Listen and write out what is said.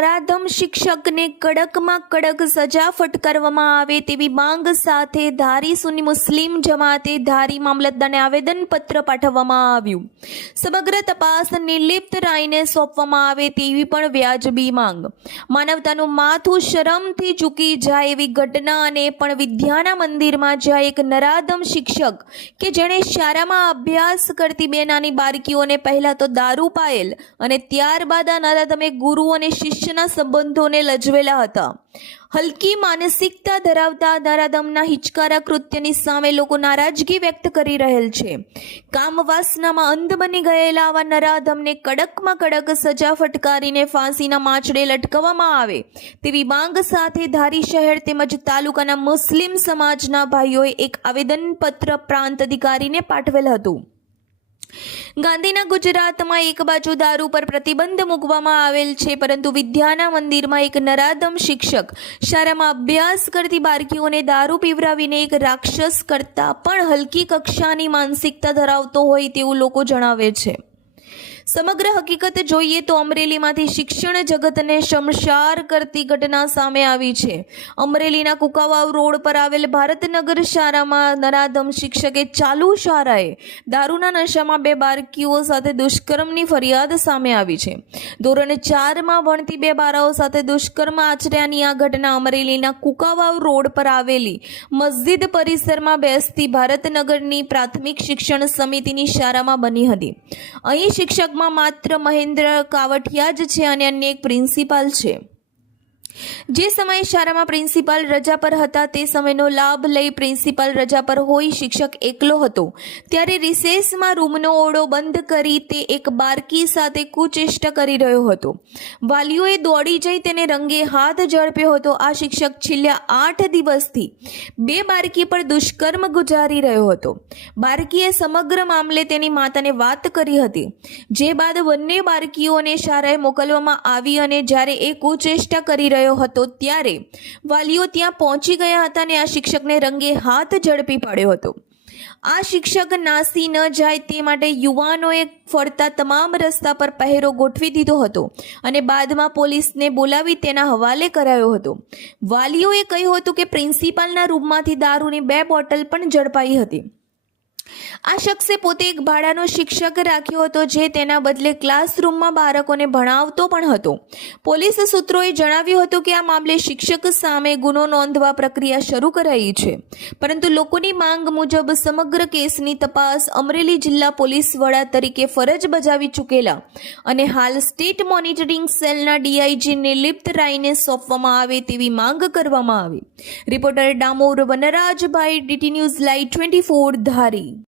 નરાધમ શિક્ષકને કડકમાં કડક સજા ફટકારવામાં આવે તેવી માંગ સાથે ધારી સુન્ની મુસ્લિમ જમાતે ધારી મામલતદારને આવેદનપત્ર પાઠવવામાં આવ્યું। સમગ્ર તપાસ નિર્લિપ્ત રાયને સોંપવામાં આવે તેવી પણ વ્યાજબી માંગ। માનવતાનું માથું શરમથી ઝૂકી જાય એવી ઘટના અને પણ વિદ્યાના મંદિરમાં જ્યાં એક નરાધમ શિક્ષક કે જેણે શાળામાં અભ્યાસ કરતી બે નાની બાળકીઓને પહેલા તો દારૂ પાયેલ અને ત્યારબાદ આ નરાધમે ગુરુ અને શિષ્યના સંબંધોને લજવેલા હતા। હલકી માનસિકતા ધરાવતા નરાધમના હિચકારા કૃત્યની સામે લોકો નારાજગી વ્યક્ત કરી રહેલ છે। કામ વાસનામાં અંધ બની ગયેલા આવા નરાધમને કડકમાં કડક સજા ફટકારીને ફાંસીના માંચડે લટકાવવામાં આવે તેવી માંગ સાથે ધારી શહેર તેમજ તાલુકાના મુસ્લિમ સમાજના ભાઈઓએ એક આવેદનપત્ર પ્રાંત અધિકારીને પાઠવેલ હતું। ગાંધીના ગુજરાતમાં એક બાજુ દારૂ પર પ્રતિબંધ મૂકવામાં આવેલ છે, પરંતુ વિદ્યાના મંદિરમાં એક નરાધમ શિક્ષક શાળામાં અભ્યાસ કરતી બાળકીઓને દારૂ પીવરાવીને એક રાક્ષસ કરતા પણ હલકી કક્ષાની માનસિકતા ધરાવતો હોય તેવું લોકો જણાવે છે। સમગ્ર હકીકત જોઈએ તો અમરેલીમાંથી શિક્ષણ જગતને શમશાર કરતી ઘટના સામે આવી છે। અમરેલીના કુકાવાવ રોડ પર આવેલ ભારતનગર શાળામાં નરાધમ શિક્ષકે ચાલુ શાળાએ દારૂના નશામાં બે બાળકીઓ સાથે દુષ્કર્મની ફરિયાદ સામે આવી છે। ધોરણ 4માં ભણતી બે બાળાઓ સાથે દુષ્કર્મ આચર્યાની આ ઘટના અમરેલીના કુકાવાવ રોડ પર આવેલી મસ્જિદ પરિસરમાં બેસતી ભારતનગરની પ્રાથમિક શિક્ષણ સમિતિની શાળામાં બની હતી। અહીં શિક્ષક માત્ર મહેન્દ્ર કાવઠિયા જ છે અને અન્ય એક પ્રિન્સિપાલ છે। જે સમયે શાળામાં પ્રિન્સિપાલ રજા પર હતા તે સમયનો લાભ લઈ પ્રિન્સિપાલ રજા પર હોઈ શિક્ષક એકલો હતો ત્યારે રિસેસમાં રૂમનો ઓરડો બંધ કરી તે એક બાળકી સાથે કુચેષ્ટા કરી રહ્યો હતો। વાલીઓએ દોડી જઈ તેને રંગે હાથ ઝડપ્યો હતો। આ શિક્ષક છેલ્લા 8 દિવસથી બે બાળકી પર દુષ્કર્મ ગુજારી રહ્યો હતો। બાળકીએ સમગ્ર મામલે તેની માતાને વાત કરી હતી, જે બાદ બંને બાળકીઓને શાળાએ મોકલવામાં આવી અને જ્યારે એ કુચેષ્ટા કરી રહ્યો હતો ત્યારે વાલીઓ ત્યાં પહોંચી ગયા હતા અને આ શિક્ષકને રંગે હાથ ઝડપી પાડ્યો હતો। આ શિક્ષક નાસી ન જાય તે માટે યુવાનોએ ફરતા તમામ રસ્તા પર પહેરો ગોઠવી દીધો હતો અને બાદમાં પોલીસને બોલાવી તેના હવાલે કરાયો હતો। વાલીઓએ કહ્યું હતું કે પ્રિન્સિપાલના રૂમમાંથી દારૂની 2 બોટલ પણ ઝડપાઈ હતી। આ શખ્સે પોતે એક ભાડાનો શિક્ષક રાખ્યો હતો જે તેના બદલે ક્લાસરૂમમાં બાળકોને ભણાવતો પણ હતો। પોલીસ સૂત્રોએ જણાવ્યું હતું કે આ મામલે શિક્ષક સામે ગુનો નોંધવા પ્રક્રિયા શરૂ કરાઈ છે, પરંતુ લોકોની માંગ મુજબ સમગ્ર કેસની તપાસ અમરેલી જિલ્લા પોલીસ વડા તરીકે ફરજ બજાવી ચૂકેલા અને હાલ સ્ટેટ મોનિટરિંગ સેલના ડીઆઈજી નિર્લિપ્ત રાયને સોંપવામાં આવે તેવી માંગ કરવામાં આવી। Reporter Damor વનરાજભાઈ, DT news live 24 ધારી।